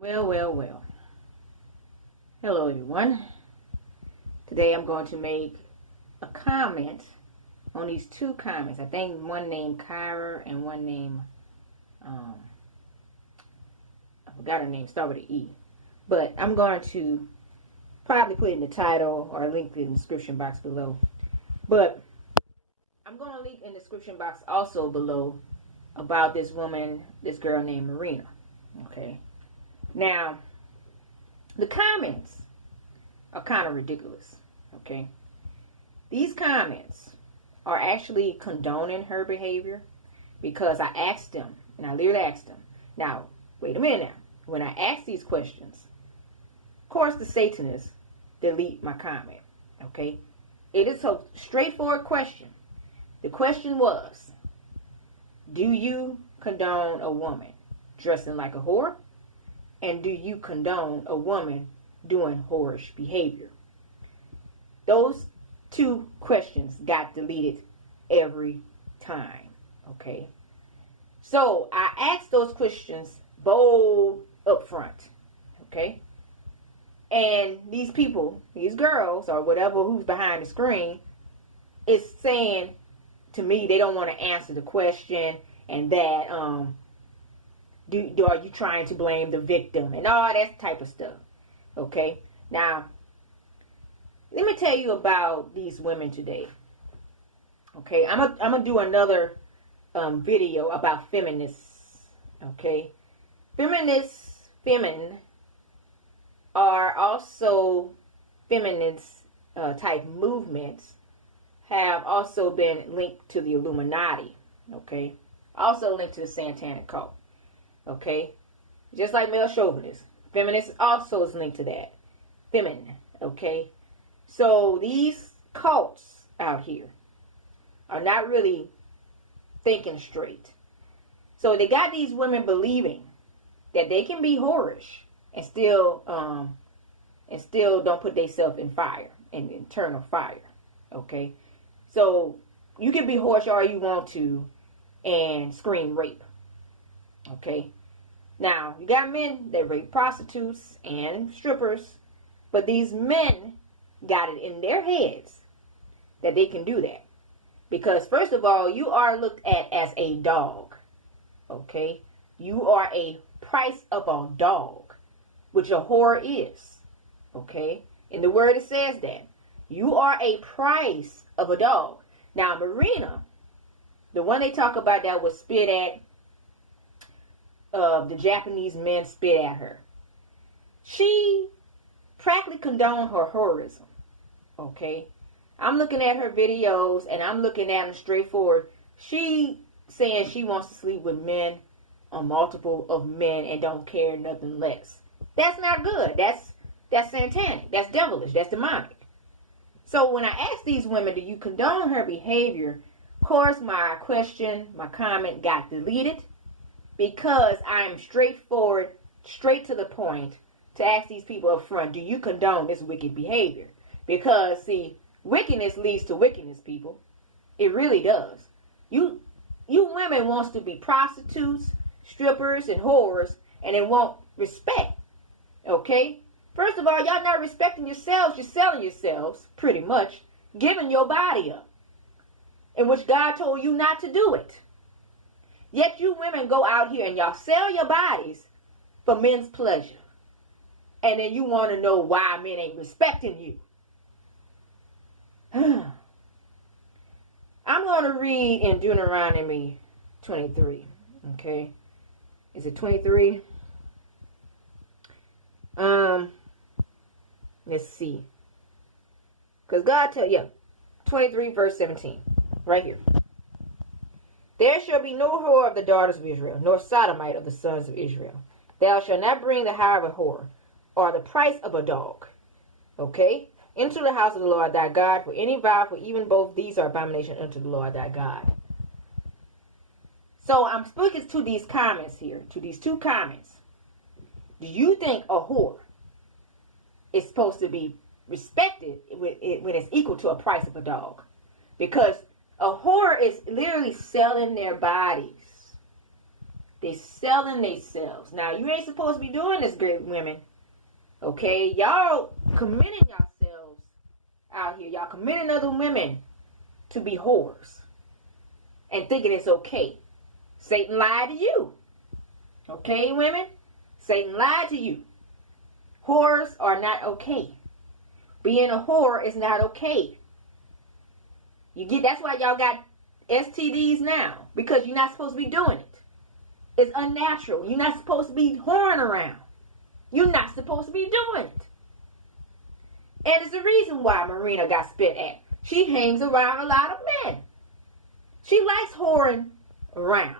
Well, well, well. Hello, everyone. Today I'm going to make a comment on these two comments. I think one named Kyra and one named, I forgot her name, start with an E. But I'm going to probably put it in the title or link it in the description box below. But I'm going to link in the description box also below about this woman, this girl named Marina. Okay. Now, the comments are kind of ridiculous. Okay. These comments are actually condoning her behavior because I asked them, and I literally asked them. Now, wait a minute now. When I ask these questions, of course the Satanists delete my comment. Okay. It is a straightforward question. The question was, do you condone a woman dressing like a whore? And do you condone a woman doing whorish behavior? Those two questions got deleted every time. Okay. So I asked those questions bold up front. Okay. And these people, these girls or whatever who's behind the screen is saying to me they don't want to answer the question and that are you trying to blame the victim and all that type of stuff. Okay. Now, let me tell you about these women today. Okay. I'm gonna do another video about feminists. Okay. Feminine are also feminist type movements have also been linked to the Illuminati. Okay. Also linked to the Satanic cult. Okay. Just like male chauvinists. Feminists also is linked to that. Feminine. Okay. So these cults out here are not really thinking straight. So they got these women believing that they can be whorish and still don't put themselves in fire, in internal fire. Okay. So you can be whorish all you want to and scream rape. Okay. Now, you got men that rape prostitutes and strippers, but these men got it in their heads that they can do that. Because, first of all, you are looked at as a dog. Okay? You are a price of a dog, which a whore is. Okay? In the word it says that. You are a price of a dog. Now, Marina, the one they talk about that was spit at, the Japanese men spit at her. She practically condoned her horrorism. Okay. I'm looking at her videos and I'm looking at them straightforward. She saying she wants to sleep with men on multiple of men and don't care nothing less. That's not good. That's satanic. That's devilish. That's demonic. So when I ask these women, do you condone her behavior? Of course, my comment got deleted. Because I am straightforward, straight to the point, to ask these people up front, do you condone this wicked behavior? Because, see, wickedness leads to wickedness, people. It really does. You women wants to be prostitutes, strippers, and whores, and they want respect. Okay? First of all, y'all not respecting yourselves. You're selling yourselves, pretty much, giving your body up, in which God told you not to do it. Yet you women go out here and y'all sell your bodies for men's pleasure. And then you want to know why men ain't respecting you. I'm going to read in Deuteronomy 23. Okay. Is it 23? Let's see. Because God tell 23 verse 17. Right here. There shall be no whore of the daughters of Israel, nor sodomite of the sons of Israel. Thou shalt not bring the hire of a whore, or the price of a dog, okay, into the house of the Lord thy God, for any vow, for even both these are abomination unto the Lord thy God. So I'm speaking to these comments here, to these two comments. Do you think a whore is supposed to be respected when it's equal to a price of a dog? Because a whore is literally selling their bodies They selling themselves. Now, you ain't supposed to be doing this, great women. Okay? Y'all committing yourselves out here. Y'all committing other women to be whores. And thinking it's okay. Satan lied to you. Okay, women? Satan lied to you. Whores are not okay. Being a whore is not okay. That's why y'all got STDs now. Because you're not supposed to be doing it. It's unnatural. You're not supposed to be whoring around. You're not supposed to be doing it. And it's the reason why Marina got spit at. She hangs around a lot of men. She likes whoring around.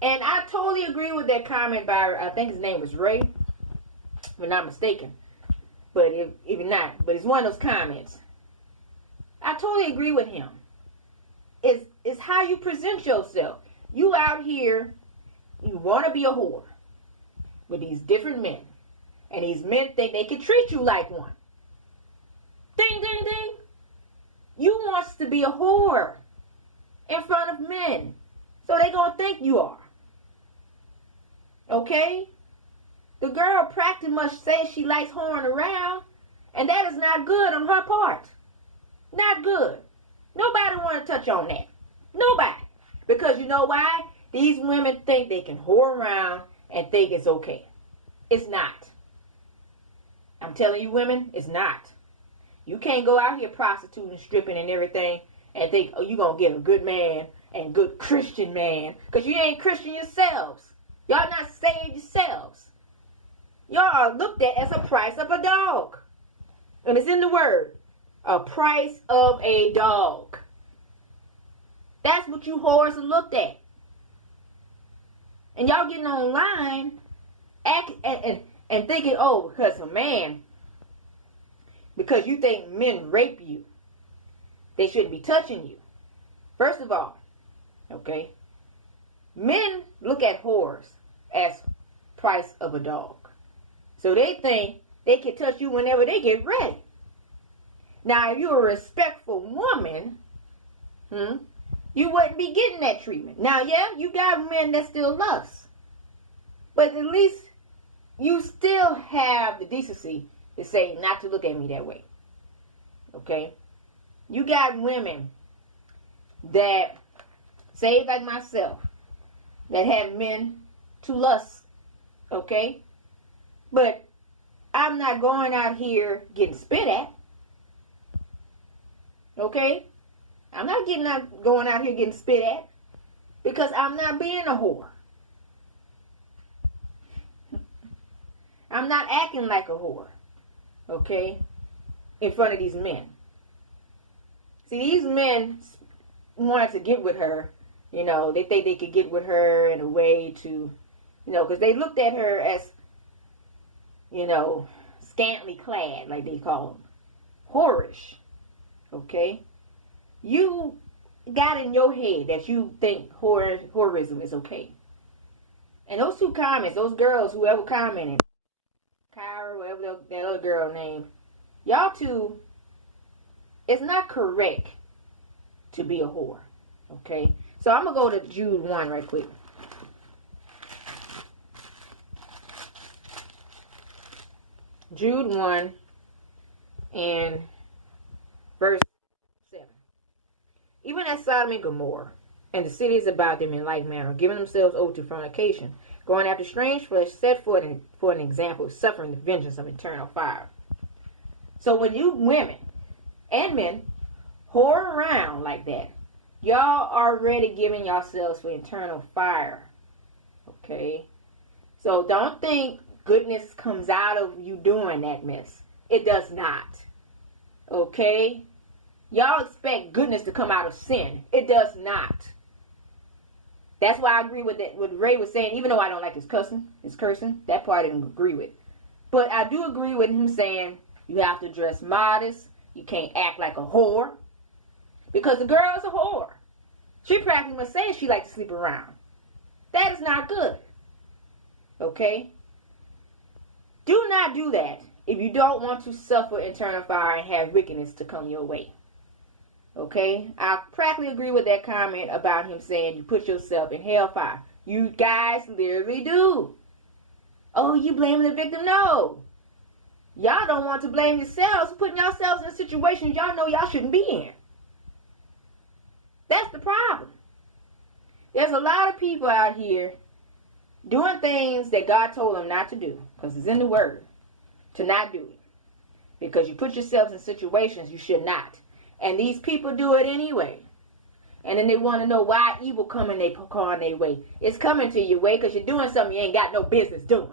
And I totally agree with that comment by, I think his name was Ray, if I'm not mistaken. But if not, but it's one of those comments. I totally agree with him. It's how you present yourself. You out here, you want to be a whore with these different men. And these men think they can treat you like one. Ding, ding, ding. You wants to be a whore in front of men. So they going to think you are. Okay? The girl practically much says she likes whoring around. And that is not good on her part. Not good. Nobody want to touch on that. Nobody. Because you know why? These women think they can whore around and think it's okay. It's not. I'm telling you women, it's not. You can't go out here prostituting, stripping and everything and think, oh, you're going to get a good man and good Christian man. Because you ain't Christian yourselves. Y'all not saved yourselves. Y'all are looked at as a price of a dog. And it's in the word. A price of a dog. That's what you whores are looked at. And y'all getting online and thinking, oh, because a man, because you think men rape you, they shouldn't be touching you. First of all, okay, men look at whores as price of a dog. So they think they can touch you whenever they get ready. Now, if you're a respectful woman, you wouldn't be getting that treatment. Now, yeah, you got men that still lust. But at least you still have the decency to say not to look at me that way. Okay? You got women that, say like myself, that have men to lust. Okay? But I'm not going out here getting spit at. Okay? I'm not going out here getting spit at because I'm not being a whore. I'm not acting like a whore. Okay? In front of these men. See, these men wanted to get with her. You know, they think they could get with her in a way to, you know, because they looked at her as, you know, scantily clad, like they call them. Whorish. Okay? You got in your head that you think whorism is okay. And those two comments, those girls, whoever commented, Kyra, whatever that other girl name, y'all two, it's not correct to be a whore. Okay? So I'm going to go to Jude 1 right quick. Jude 1 and verse 7. Even as Sodom and Gomorrah and the cities about them in like manner, giving themselves over to fornication, going after strange flesh, set forth for an example, suffering the vengeance of eternal fire. So when you women and men whore around like that, y'all already giving yourselves for eternal fire. Okay? So don't think goodness comes out of you doing that mess. It does not. Okay? Y'all expect goodness to come out of sin. It does not. That's why I agree with that. What Ray was saying, even though I don't like his cursing, that part I didn't agree with. But I do agree with him saying you have to dress modest. You can't act like a whore. Because the girl is a whore. She practically must say she likes to sleep around. That is not good. Okay? Do not do that if you don't want to suffer eternal fire and have wickedness to come your way. Okay? I practically agree with that comment about him saying you put yourself in hellfire. You guys literally do. Oh, you blaming the victim? No. Y'all don't want to blame yourselves, putting yourselves in situations y'all know y'all shouldn't be in. That's the problem. There's a lot of people out here doing things that God told them not to do, because it's in the Word, to not do it. Because you put yourselves in situations you should not. And these people do it anyway. And then they want to know why evil coming their way. It's coming to your way because you're doing something you ain't got no business doing.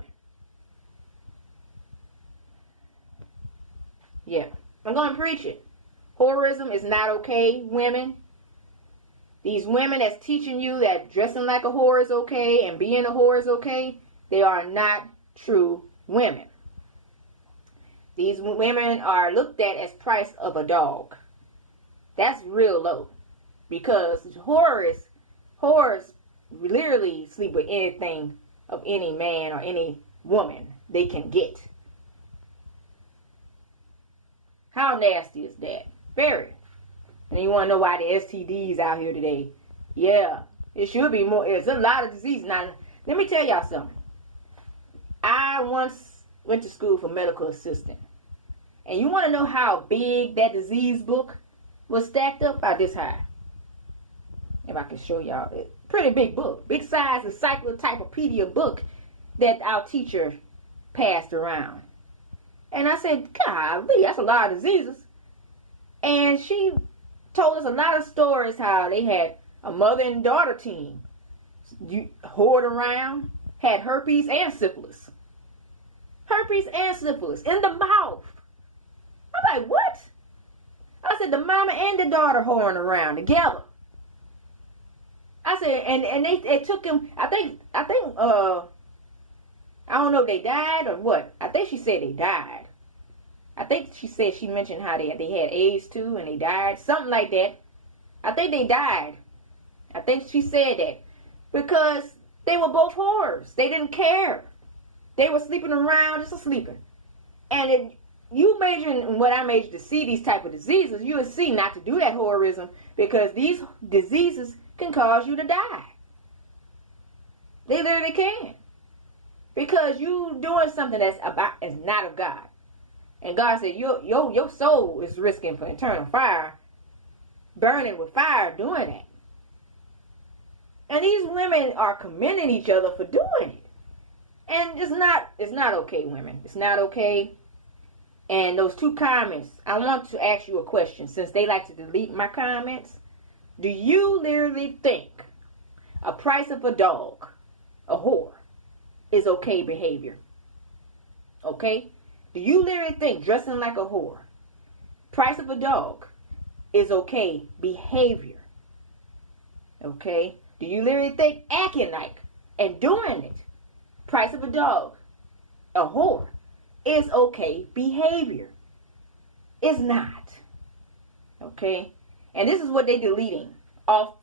Yeah, I'm going to preach it. Whorism is not okay, women. These women that's teaching you that dressing like a whore is okay and being a whore is okay, they are not true women. These women are looked at as price of a dog. That's real low. Because whores literally sleep with anything of any man or any woman they can get. How nasty is that? Very. And you want to know why the STDs out here today? Yeah, it should be more. There's a lot of disease. Now, let me tell y'all something. I once went to school for medical assistant. And you want to know how big that disease book was stacked up? About this high. If I can show y'all. Pretty big book. Big size encyclopedia book that our teacher passed around. And I said, golly, that's a lot of diseases. And she told us a lot of stories how they had a mother and daughter team. You whored around, had herpes and syphilis. Herpes and syphilis in the mouth. I'm like, what? I said, the mama and the daughter whoring around together. I said, and they took him, I don't know if they died or what. I think she said they died. I think she said she mentioned how they had AIDS too and they died. Something like that. I think they died. I think she said that. Because they were both whores. They didn't care. They were sleeping around, just sleeping. And if you major in what I majored to see these type of diseases, you would see not to do that whorism because these diseases can cause you to die. They literally can. Because you doing something that's not of God. And God said, your soul is risking for eternal fire, burning with fire doing that. And these women are commending each other for doing it. And it's not okay, women. It's not okay. And those 2 comments, I want to ask you a question. Since they like to delete my comments, do you literally think a price of a dog, a whore, is okay behavior? Okay? Do you literally think dressing like a whore, price of a dog, is okay behavior? Okay? Do you literally think acting like and doing it, price of a dog, a whore, is okay behavior? It's not. Okay? And this is what they deleting off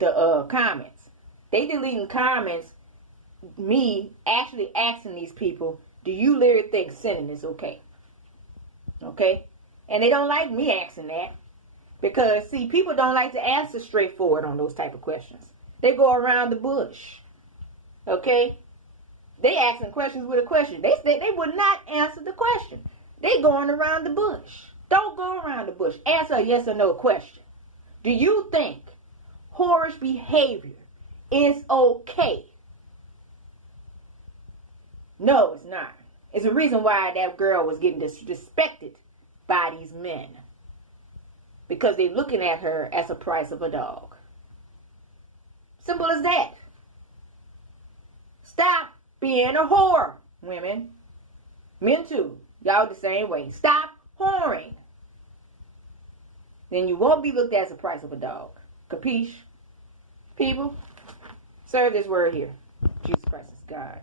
the comments. They deleting comments, me actually asking these people, do you literally think sinning is okay? Okay? And they don't like me asking that. Because, see, people don't like to answer straightforward on those type of questions. They go around the bush. Okay? They asking questions with a question. They would not answer the question. They going around the bush. Don't go around the bush. Answer a yes or no question. Do you think whorish behavior is okay? No, it's not. It's a reason why that girl was getting disrespected by these men. Because they're looking at her as a price of a dog. Simple as that. Stop being a whore, women. Men too. Y'all the same way. Stop whoring. Then you won't be looked at as a price of a dog. Capiche? People, serve this word here. Jesus Christ is God.